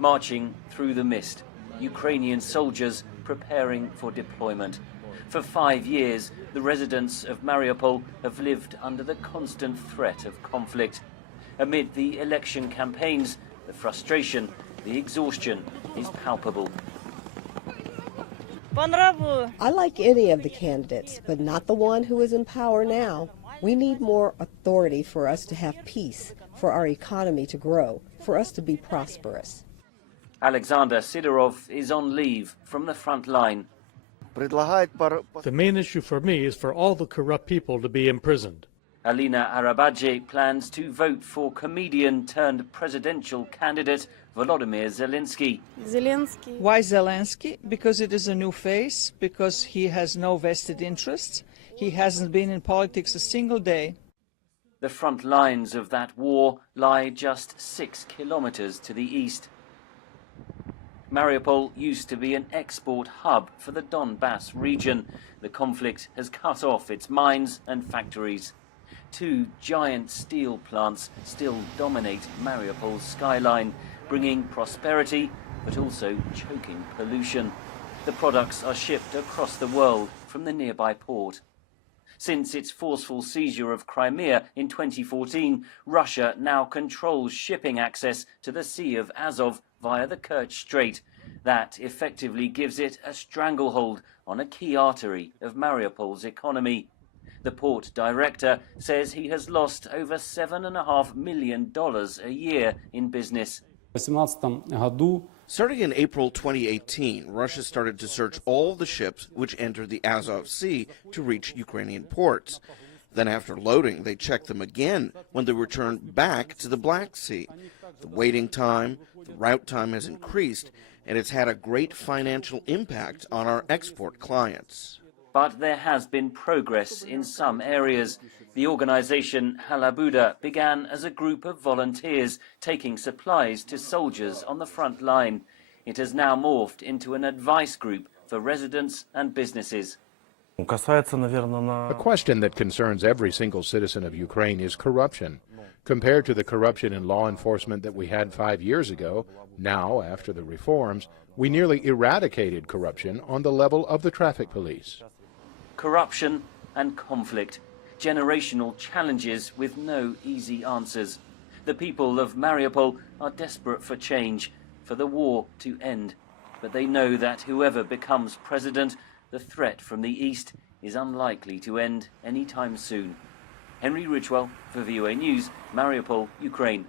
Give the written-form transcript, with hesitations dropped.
marching through the mist, Ukrainian soldiers preparing for deployment. For 5 years, the residents of Mariupol have lived under the constant threat of conflict. Amid the election campaigns, the frustration, the exhaustion is palpable. I like any of the candidates, but not the one who is in power now. We need more authority for us to have peace, for our economy to grow, for us to be prosperous. Alexander Sidorov is on leave from the front line. The main issue for me is for all the corrupt people to be imprisoned. Alina Arabadje plans to vote for comedian-turned-presidential candidate Volodymyr Zelensky. Why Zelensky? Because it is a new face, because he has no vested interests. He hasn't been in politics a single day. The front lines of that war lie just 6 kilometers to the east. Mariupol used to be an export hub for the Donbass region. The conflict has cut off its mines and factories. 2 giant steel plants still dominate Mariupol's skyline, bringing prosperity but also choking pollution. The products are shipped across the world from the nearby port. Since its forceful seizure of Crimea in 2014, Russia now controls shipping access to the Sea of Azov via the Kerch Strait. That effectively gives it a stranglehold on a key artery of Mariupol's economy. The port director says he has lost over $7.5 million a year in business. Starting in April 2018, Russia started to search all the ships which entered the Azov Sea to reach Ukrainian ports. Then after loading, they checked them again when they returned back to the Black Sea. The waiting time, the route time has increased, and it's had a great financial impact on our export clients. But there has been progress in some areas. The organization Halabuda began as a group of volunteers taking supplies to soldiers on the front line. It has now morphed into an advice group for residents and businesses. A question that concerns every single citizen of Ukraine is corruption. Compared to the corruption in law enforcement that we had 5 years ago, now, after the reforms, we nearly eradicated corruption on the level of the traffic police. Corruption and conflict, generational challenges with no easy answers. The people of Mariupol are desperate for change, for the war to end. But they know that whoever becomes president, the threat from the east is unlikely to end anytime soon. Henry Ridgwell for VOA News, Mariupol, Ukraine.